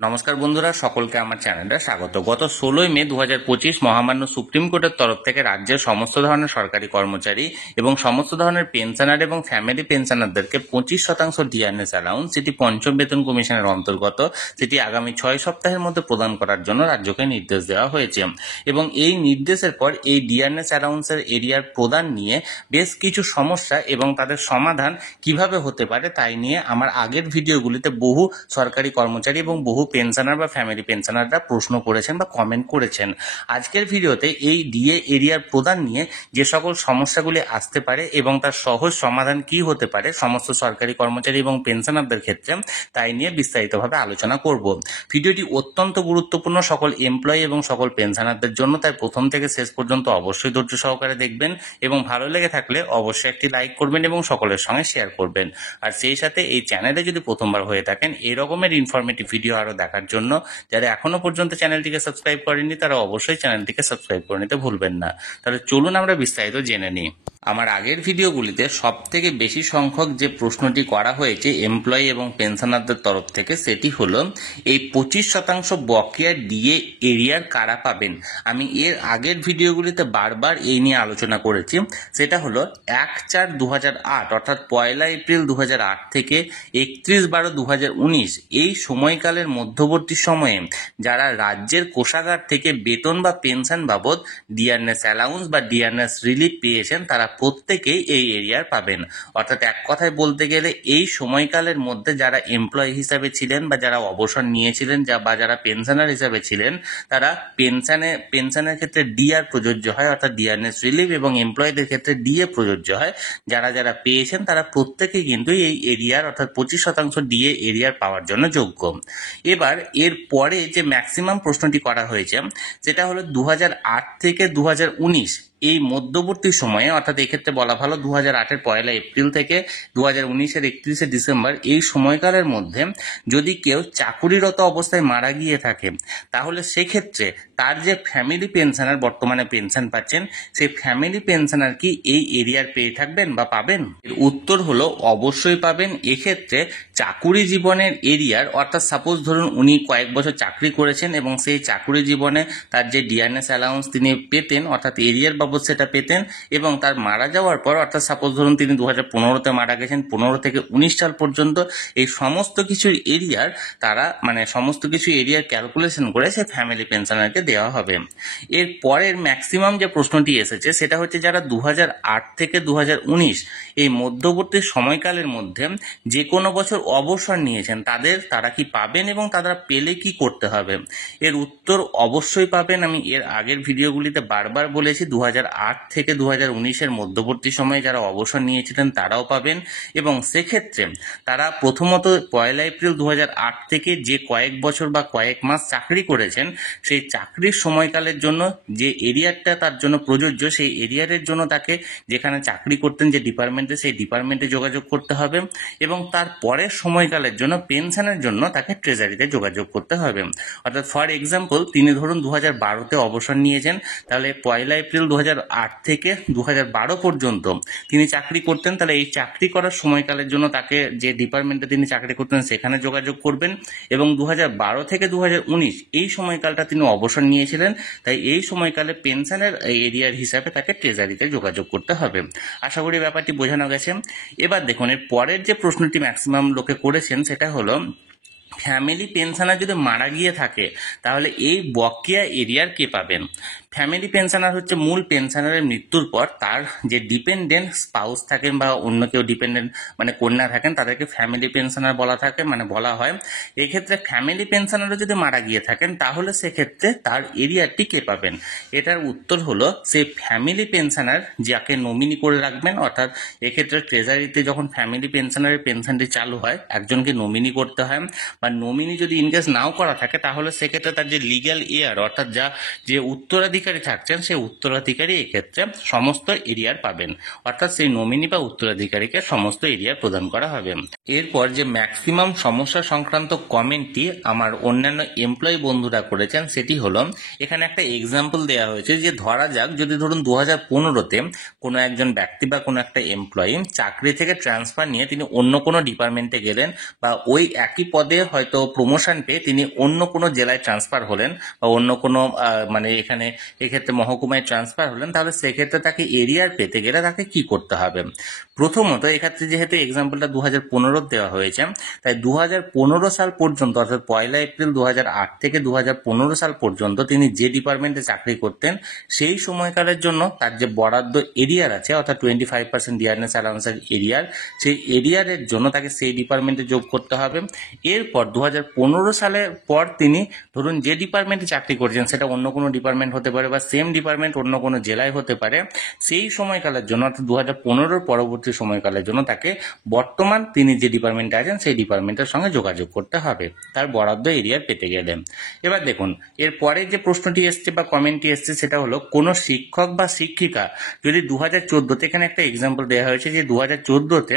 নমস্কার বন্ধুরা, সকলকে আমার চ্যানেলে স্বাগত। গত 16 মে 2025 মহামান্য সুপ্রিম কোর্টের তরফ থেকে রাজ্যের সমস্ত ধরনের সরকারি কর্মচারী এবং সমস্ত ধরনের পেনশনার এবং ফ্যামিলি পেনশনারদেরকে 25% ডিআরএস অ্যালাউন্স, যেটি পঞ্চম বেতন কমিশনের অন্তর্গত, সেটি আগামী 6 সপ্তাহের মধ্যে প্রদান করার জন্য রাজ্যকে নির্দেশ দেওয়া হয়েছে। এবং এই নির্দেশের পর এই ডিআরএস অ্যালাউন্সের এরিয়ার প্রদান নিয়ে বেশ কিছু সমস্যা এবং তাদের সমাধান কিভাবে হতে পারে তাই নিয়ে আমার আগের ভিডিওগুলিতে বহু সরকারি কর্মচারী এবং বহু পেনশনার বা ফ্যামিলি পেনশনাররা প্রশ্ন করেছেন বা কমেন্ট করেছেন। আজকের ভিডিওতে এই ডিএ এরিয়ার প্রদান নিয়ে যে সকল সমস্যাগুলি আসতে পারে এবং তার সহজ সমাধান কি হতে পারে সমস্ত সরকারি কর্মচারী এবং পেনশনারদের ক্ষেত্রে, তাই নিয়ে বিস্তারিতভাবে আলোচনা করব। ভিডিওটি অত্যন্ত গুরুত্বপূর্ণ সকল এমপ্লয়ি এবং সকল পেনশনারদের জন্য, তাই প্রথম থেকে শেষ পর্যন্ত অবশ্যই ধৈর্য সহকারে দেখবেন এবং ভালো লেগে থাকলে অবশ্যই একটি লাইক করবেন এবং সকলের সঙ্গে শেয়ার করবেন। আর সেই সাথে এই চ্যানেলে যদি প্রথমবার হয়ে থাকেন এই রকমের ইনফরমেটিভ ভিডিও আরো দেখার জন্য যারা এখনো পর্যন্ত চ্যানেলটিকে সাবস্ক্রাইব করেননি তারা অবশ্যই চ্যানেলটিকে সাবস্ক্রাইব করে নিতে ভুলবেন না। তাহলে চলুন আমরা বিস্তারিত জেনে নিই। আমার আগের ভিডিওগুলিতে সব থেকে বেশি সংখ্যক যে প্রশ্নটি করা হয়েছে এমপ্লয়ি এবং পেনশনারদের তরফ থেকে, সেটি হলো এই 25% বকেয়া ডিএ এরিয়ার কারা পাবেন। আমি এর আগের ভিডিওগুলিতে বারবার এই নিয়ে আলোচনা করেছি। সেটা হলো 1/4/2008 অর্থাৎ 1 এপ্রিল 2008 থেকে 31/12/2019 এই সময়কালের মধ্যবর্তী সময়ে যারা রাজ্যের কোষাগার থেকে বেতন বা পেনশন বাবদ ডিআরএস অ্যালাউন্স বা ডিআরএস রিলিফ পেয়েছেন তারা প্রত্যেকেই এই এরিয়ার পাবেন। অর্থাৎ এক কথায় বলতে গেলে এই সময়কালের মধ্যে যারা এমপ্লয়ি হিসাবে ছিলেন বা যারা অবসর নিয়েছিলেন বা যারা পেনশনার হিসাবে ছিলেন, তারা পেনশনের ক্ষেত্রে ডিআর প্রযোজ্য হয় অর্থাৎ ডিআরএস রিলিফ, এবং এমপ্লয়ীদের ক্ষেত্রে ডিএ প্রযোজ্য হয়। যারা যারা পেয়েছেন তারা প্রত্যেকেই কিন্তু এই এরিয়ার অর্থাৎ 25% ডিএ এরিয়ার পাওয়ার জন্য যোগ্য। এবার এর পরে যে ম্যাক্সিমাম প্রশ্নটি করা হয়েছে সেটা হলো 2008 থেকে 2019 এই মধ্যবর্তী সময়ে, অর্থাৎ এক্ষেত্রে বলা ভালো 2008-এর 1 এপ্রিল থেকে 2019-এর 31শে ডিসেম্বর এই সময়কালের মধ্যে যদি কেউ চাকুরিরত অবস্থায় মারা গিয়ে থাকে, তাহলে সেক্ষেত্রে তার যে ফ্যামিলি পেনশনার বর্তমানে পেনশন পাচ্ছেন, সেই ফ্যামিলি পেনশনার কি এই এরিয়ার পেয়ে থাকবেন বা পাবেন? এর উত্তর হলো অবশ্যই পাবেন। এক্ষেত্রে চাকুরি জীবনের এরিয়ার, অর্থাৎ সাপোজ ধরুন উনি কয়েক বছর চাকরি করেছেন এবং সেই চাকুরি জীবনে তার যে ডিআরএস অ্যালাউন্স তিনি পেতেন অর্থাৎ এরিয়ার বাবদ সেটা পেতেন, এবং তার মারা যাওয়ার পর অর্থাৎ সাপোজ ধরুন তিনি 2015-তে মারা গেছেন, 15 থেকে 19 সাল পর্যন্ত এই সমস্ত কিছুর এরিয়ার তারা সমস্ত কিছু এরিয়ার ক্যালকুলেশন করে সে ফ্যামিলি পেনশনারকে দেওয়া হবে। এর পরের ম্যাক্সিমাম যে প্রশ্নটি এসেছে সেটা হচ্ছে যারা 2008 থেকে 2019 এই মধ্যবর্তী সময়কালের মধ্যে যে কোনো বছর অবসর নিয়েছেন তারা কি পাবেন এবং তারা পেলে কি করতে হবে? এর উত্তর অবশ্যই পাবেন। আমি এর আগের ভিডিওগুলিতে বারবার বলেছি 2008 থেকে 2019-এর মধ্যবর্তী সময়ে যারা অবসর নিয়েছিলেন তারাও পাবেন, এবং সেক্ষেত্রে তারা প্রথমত 1 এপ্রিল 2008 থেকে যে কয়েক বছর বা কয়েক মাস চাকরি করেছেন সেই চাকরির সময়কালের জন্য যে এরিয়ারটা তার জন্য প্রযোজ্য, সেই এরিয়ারের জন্য তাকে যেখানে চাকরি করতেন যে ডিপার্টমেন্টে, সেই ডিপার্টমেন্টে যোগাযোগ করতে হবে, এবং তার পরের সময়কালের জন্য পেনশনের জন্য তাকে ট্রেজারিতে যোগাযোগ করতে হবে। অর্থাৎ ফর এক্সাম্পল তিনি ধরুন 2012-তে অবসর নিয়েছেন, তাহলে 1 এপ্রিল 2008 থেকে 2012 পর্যন্ত তিনি চাকরি করতেন, তাহলে এই চাকরি করার সময়কালের জন্য তাকে যে ডিপার্টমেন্টে তিনি চাকরি করতেন সেখানে যোগাযোগ করবেন, এবং 2012 থেকে 2019 এই সময়কালটা তিনি অবসর নিয়েছিলেন, তাই এই সময়কালে পেনশনের এরিয়ার হিসাবে তাকে ট্রেজারিতে যোগাযোগ করতে হবে। আশা করি ব্যাপারটি বোঝানো গেছে। এবার দেখুন এর পরের যে প্রশ্নটি ম্যাক্সিমাম লোকে করেছেন সেটা হলো ফ্যামিলি পেনশনার যদি মারা গিয়ে থাকে তাহলে এই বকেয়া এরিয়ার কে পাবেন? ফ্যামিলি পেনশনার হচ্ছে মূল পেনশনারের মৃত্যুর পর তার যে ডিপেন্ডেন্ট স্পাউস থাকেন বা অন্য কেউ ডিপেন্ডেন্ট কন্যা থাকেন তাদেরকে ফ্যামিলি পেনশনার বলা হয়। এক্ষেত্রে ফ্যামিলি পেনশনারও যদি মারা গিয়ে থাকেন তাহলে সেক্ষেত্রে তার এরিয়ারটি কে পাবেন? এটার উত্তর হলো সেই ফ্যামিলি পেনশনার যাকে নমিনি করে রাখবেন, অর্থাৎ এক্ষেত্রে ট্রেজারিতে যখন ফ্যামিলি পেনশনারের পেনশনটি চালু হয় একজনকে নমিনি করতে হয়, বা নমিনি যদি ইনকেস নাও করা থাকে তাহলে সেক্ষেত্রে তার যে লিগ্যাল এয়ার অর্থাৎ যে উত্তরাধিকার উত্তরাধিকারী থাকছেন সেই উত্তরাধিকারী এক্ষেত্রে সমস্ত এরিয়ার পাবেন, অর্থাৎ সেই নমিনি বা উত্তরাধিকারীকে সমস্ত এরিয়ার প্রদান করা হবে। এরপর যে ম্যাক্সিমাম সমস্যা সংক্রান্ত কমেন্টটি আমার অন্যান্য এমপ্লয়ি বন্ধুরা করেছেন সেটি হলো, এখানে একটা এক্সাম্পল দেওয়া হয়েছে যে ধরা যাক যদি ধরুন 2015-তে কোনো একজন ব্যক্তি বা কোনো একটা এমপ্লয়ি চাকরি থেকে ট্রান্সফার নিয়ে তিনি অন্য কোনো ডিপার্টমেন্টে গেলেন, বা ওই একই পদে হয়তো প্রমোশন পেয়ে তিনি অন্য কোনো জেলায় ট্রান্সফার হলেন, বা অন্য কোনো মানে এখানে এক্ষেত্রে মহকুমায় ট্রান্সফার হলেন, তাহলে সেক্ষেত্রে তাকে এরিয়ার পেতে গেলে তাকে কি করতে হবে? প্রথমত এক্ষেত্রে যেহেতু এক্সাম্পলটা 2015 দেওয়া হয়েছে, তাই 2015 সাল পর্যন্ত অর্থাৎ 1 এপ্রিল 2008 থেকে 2015 সাল পর্যন্ত তিনি যে ডিপার্টমেন্টে চাকরি করতেন সেই সময়কালের জন্য তার যে বরাদ্দ এরিয়ার আছে, অর্থাৎ 25% ডিয়ারনেস অ্যালাউন্সের এরিয়ার, সেই এরিয়ারের জন্য তাকে সেই ডিপার্টমেন্টে যোগ করতে হবে। এরপর 2015 সালের পর তিনি ধরুন যে ডিপার্টমেন্টে চাকরি করছেন সেটা অন্য কোনো ডিপার্টমেন্ট হতে পারে বা সেম ডিপার্টমেন্ট অন্য কোনো জেলায় হতে পারে, সেই সময়কালের জন্য অর্থাৎ 2015 পরবর্তী সময়কালের জন্য তাকে বর্তমান তিনি যে ডিপার্টমেন্টে আছেন সেই ডিপার্টমেন্টের সঙ্গে যোগাযোগ করতে হবে তার বরাদ্দ এরিয়ার পেতে গেলে। এবার দেখুন এরপরে যে প্রশ্নটি এসছে বা কমেন্টটি এসছে সেটা হলো, কোনো শিক্ষক বা শিক্ষিকা যদি 2014-তে, এখানে একটা এক্সাম্পল দেওয়া হয়েছে যে 2014-তে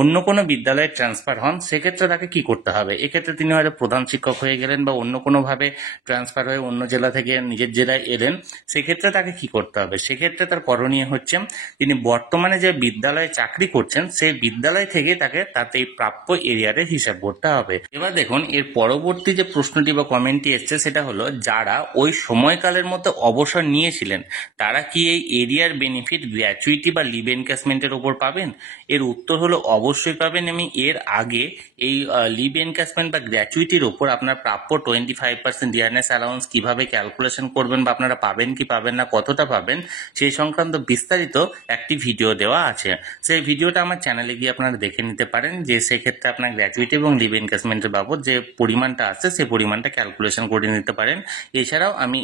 অন্য কোনো বিদ্যালয়ে ট্রান্সফার হন, সেক্ষেত্রে তাকে কি করতে হবে? এক্ষেত্রে তিনি হয়তো প্রধান শিক্ষক হয়ে গেলেন বা অন্য কোনোভাবে ট্রান্সফার হয়ে অন্য জেলা থেকে নিজের জেলায় এলেন, সেক্ষেত্রে তাকে কি করতে হবে? সেক্ষেত্রে তার করণীয় হচ্ছে তিনি বর্তমানে যে বিদ্যালয়ে চাকরি করছেন সেই বিদ্যালয় থেকে তাকে তাতে প্রাপ্য এরিয়ারের হিসাব করতে হবে। এবার দেখুন এর পরবর্তী যে প্রশ্নটি বা কমেন্টটি এসছে সেটা হলো, যারা ওই সময়কালের মধ্যে অবসর নিয়েছিলেন তারা কি এই এরিয়ার বেনিফিট গ্র্যাচুইটি বা লিভ এনক্যাশমেন্টের উপর পাবেন? এর উত্তর হলো অবশ্যই পাবেন। আমি এর আগে এই লিভ এনক্যাশমেন্ট বা গ্র্যাচুইটির উপর আপনার প্রাপ্য 25% ডিয়ারনেস অ্যালাউন্স কিভাবে ক্যালকুলেশন করবেন বা আপনারা পাবেন কি পাবেন না, কতটা পাবেন, সেই সংক্রান্ত বিস্তারিত একটি ভিডিও দেওয়া আছে। সেই ভিডিওটা আমার চ্যানেলে গিয়ে আপনারা দেখে নিতে পারেন, যে সেক্ষেত্রে আপনার গ্র্যাচুইটি এবং লিভ এনক্যাশমেন্টের বাবদ যে পরিমাণটা আছে সেই পরিমাণটা ক্যালকুলেশন করে নিতে পারেন। এছাড়াও আমি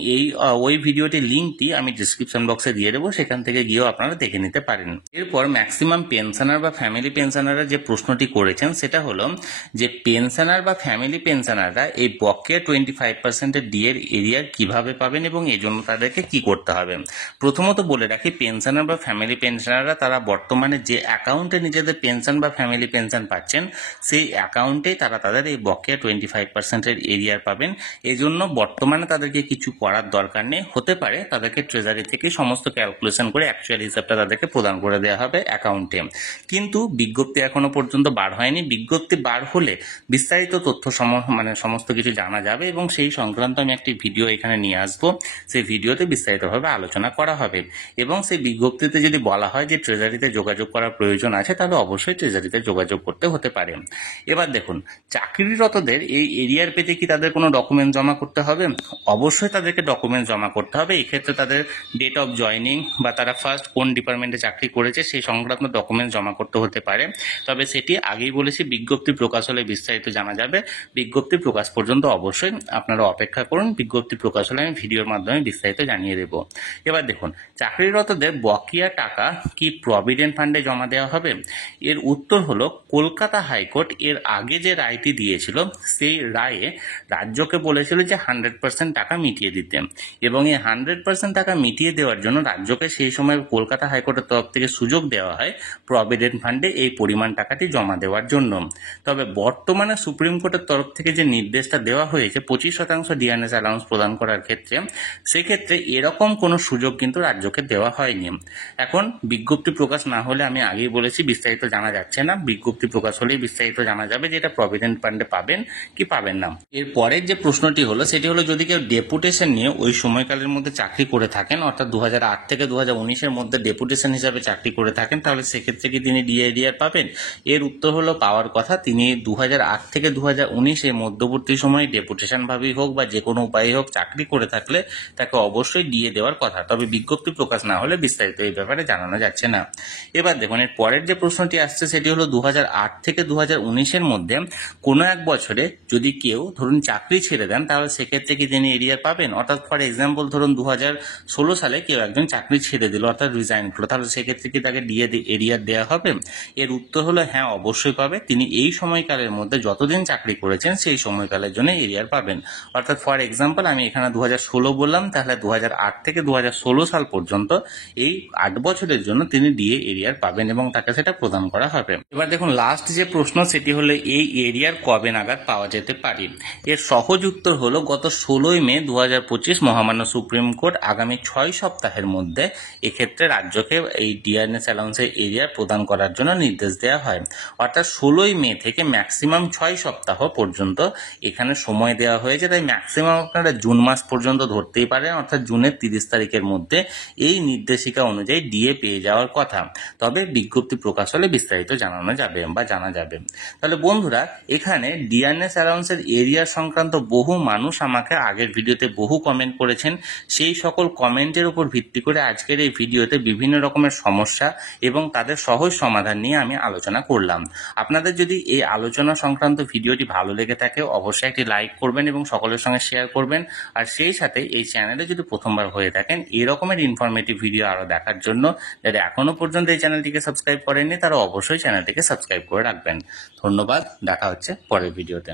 ওই ভিডিওটির লিঙ্কটি আমি ডিসক্রিপশন বক্সে দিয়ে দেবো, সেখান থেকে গিয়েও আপনারা দেখে নিতে পারেন। এরপর ম্যাক্সিমাম পেনশনার বা ফ্যামিলি পেনশনাররা যে প্রশ্নটি করেছেন সেটা হলো যে পেনশনার বা ফ্যামিলি পেনশনাররা এই বকেয়া 25% ডিএর এরিয়ার কিভাবে পাবেন এবং এই জন্য তাদেরকে কি করতে হবে। প্রথমত বলে রাখি, পেনশনার বা ফ্যামিলি পেনশনাররা তারা বর্তমানে যে অ্যাকাউন্টে নিজেদের পেনশন বা ফ্যামিলি পেনশন পাচ্ছেন সেই অ্যাকাউন্টেই তারা তাদের এই বকেয়া 25%-এর এরিয়ার পাবেন। এজন্য বর্তমানে তাদেরকে কিছু করার দরকার নেই, হতে পারে তাদেরকে ট্রেজারি থেকে সমস্ত ক্যালকুলেশন করে অ্যাকচুয়াল হিসাবটা তাদেরকে প্রদান করে দেওয়া হবে অ্যাকাউন্টে। কিন্তু বিজ্ঞপ্তি এখনো পর্যন্ত বার হয়নি, বিজ্ঞপ্তি বার হলে বিস্তারিত তথ্য সমস্ত কিছু জানা যাবে এবং সেই সংক্রান্ত আমি একটি ভিডিও এখানে নিয়ে আসবো, সেই ভিডিওতে বিস্তারিতভাবে আলোচনা করা হবে। এবং সেই বিজ্ঞপ্তিতে যদি বলা হয় যে ট্রেজারিতে যোগাযোগ করার প্রয়োজন আছে তাহলে অবশ্যই ট্রেজারিতে যোগাযোগ করতে হতে পারে। এবার দেখুন চাকরিরতদের এই এরিয়ার পেতে কি তাদের কোনো ডকুমেন্ট জমা করতে হবে? অবশ্যই তাদেরকে ডকুমেন্ট জমা করতে হবে। এক্ষেত্রে তাদের ডেট অফ জয়নিং বা তারা ফার্স্ট কোন ডিপার্টমেন্টে চাকরি করেছে সেই সংক্রান্ত ডকুমেন্ট জমা করতে হতে পারে। তবে সেটি আগেই বলেছি বিজ্ঞপ্তি প্রকাশ হলে বিস্তারিত জানা যাবে। বিজ্ঞপ্তি প্রকাশ পর্যন্ত অবশ্যই আপনারা অপেক্ষা করুন, বিজ্ঞপ্তি প্রকাশ হলে আমি ভিডিওর মাধ্যমে বিস্তারিত জানিয়ে দেব। এবার দেখুন চাকরিরতদের বকেয়া টাকা কি প্রভিডেন্ট ফান্ডে জমা দেওয়া হবে? এর উত্তর হলো কলকাতা হাইকোর্ট এর আগে যে রায়টি দিয়েছিল সেই রায়ে রাজ্যকে বলেছিল যে 100% টাকা মিটিয়ে দিতে, এবং এই 100% টাকা মিটিয়ে দেওয়ার জন্য রাজ্যকে সেই সময় কলকাতা হাইকোর্টের তরফ থেকে সুযোগ দেওয়া হয় প্রভিডেন্ট ফান্ডে এই পরিমাণ টাকাটি জমা দেওয়ার জন্য। তবে বর্তমানে সুপ্রিম কোর্টের তরফ থেকে যে নির্দেশটা দেওয়া হয়েছে 25% ডিআরএস অ্যালাউন্স প্রদান করার ক্ষেত্রে, সেক্ষেত্রে এরকম কোনো সুযোগ কিন্তু রাজ্যকে দেওয়া হয়নি। এখন বিজ্ঞপ্তি প্রকাশ না হলে, আমি আগেই বলেছি বিস্তারিত জানা যাচ্ছে না, বিজ্ঞপ্তি প্রকাশ হলেই বিস্তারিত জানা যাবে যে এটা প্রভিডেন্ট ফান্ডে পাবেন কি পাবেন না। এর পরের যে প্রশ্নটি হলো সেটি হলো, যদি কেউ ডেপুটেশন নিয়ে ওই সময়কালের মধ্যে চাকরি করে থাকেন, অর্থাৎ 2008 থেকে 2019-এর মধ্যে ডেপুটেশন হিসাবে চাকরি করে থাকেন, তাহলে সেক্ষেত্রে কি তিনি ডিএডিআর পাবেন? এর উত্তর হলো পাওয়ার কথা। তিনি 2008 থেকে 2019 এর মধ্যবর্তী সময়ে ডেপুটেশন ভাবেই হোক বা যে কোনো উপায়ে হোক চাকরি করে থাকলে তাকে অবশ্যই ডিএ দেওয়ার কথা। তবে বিজ্ঞপ্তি প্রকাশ না হলে বিস্তারিত এই ব্যাপারে জানানো যাচ্ছে না। এবার দেখুন এর পরের যে প্রশ্নটি আসছে সেটি হলো 2008 থেকে 2019-এর মধ্যে কোনো এক বছরে যদি কেউ ধরুন চাকরি ছেড়ে দেন তাহলে সেক্ষেত্রে কি তিনি এরিয়ার পাবেন? অর্থাৎ ফর এক্সাম্পল ধরুন 2016 সালে কেউ একজন চাকরি ছেড়ে দিল অর্থাৎ রিজাইন করলো, তাহলে সেক্ষেত্রে কি তাকে ডিএ এরিয়ার দেওয়া হবে? এর উত্তর হলো হ্যাঁ অবশ্যই পাবে। তিনি এই সময়কালের মধ্যে যতদিন চাকরি করেছেন সেই সময়কালের জন্য এরিয়ার পাবেন। অর্থাৎ ফর এক্সাম্পল আমি এখানে 2016 বললাম, তাহলে 2008 থেকে 2016 সাল পর্যন্ত এই 8 বছরের জন্য তিনি ডিএ এরিয়ার পাবেন এবং তাকে সেটা প্রদান করা হবে। এবার দেখুন লাস্ট যে প্রশ্ন সেটি হলো এই এরিয়ার কবে নাগাদ পাওয়া যেতে পারে। এর সহজ উত্তর হলো গত 16 মে 2025 মহামান্য সুপ্রিম কোর্ট আগামী 6 সপ্তাহের মধ্যে এক্ষেত্রে রাজ্যকে এই ডিআরএস অ্যালাউন্সের এরিয়া প্রদান করার জন্য নির্দেশ দেওয়া হয়। অর্থাৎ 16 মে থেকে ম্যাক্সিমাম 6 সপ্তাহ পর্যন্ত এখানে সময় দেওয়া হয়েছে, তাই ম্যাক্সিমাম আপনারা জুন মাস পর্যন্ত ধরতেই পারেন, অর্থাৎ জুনের 30 তারিখের মধ্যে এই নির্দেশিকা অনুযায়ী ডিএ পেয়ে যাওয়ার কথা। তবে বিজ্ঞপ্তি প্রকাশ হলে বিস্তারিত জানানো যাবে বা জানা যাবে। তাহলে বন্ধুরা এখানে ডিআরএস অ্যালাউন্সের এরিয়া সংক্রান্ত বহু মানুষ আমাকে আগের ভিডিওতে বহু কমেন্ট করেছেন। সেই সকল কমেন্টের উপর ভিত্তি করে আজকের এই ভিডিওতে বিভিন্ন রকমের সমস্যা এবং তাদের সহজ সমাধান নিয়ে আমি আলোচনা করলাম। আপনাদের যদি এই আলোচনা সংক্রান্ত ভিডিওটি ভালো লেগে থাকে অবশ্যই একটি লাইক করবেন এবং সকলের সঙ্গে শেয়ার করবেন। আর সেই সাথে এই চ্যানেলে যদি প্রথমবার হয়ে থাকেন এই রকমের ইনফরমেটিভ ভিডিও আরো দেখার জন্য যারা এখনো পর্যন্ত এই চ্যানেলটিকে সাবস্ক্রাইব করেননি তারা অবশ্যই চ্যানেলটিকে সাবস্ক্রাইব করে রাখবেন। ধন্যবাদ, দেখা হচ্ছে পরের ভিডিওতে।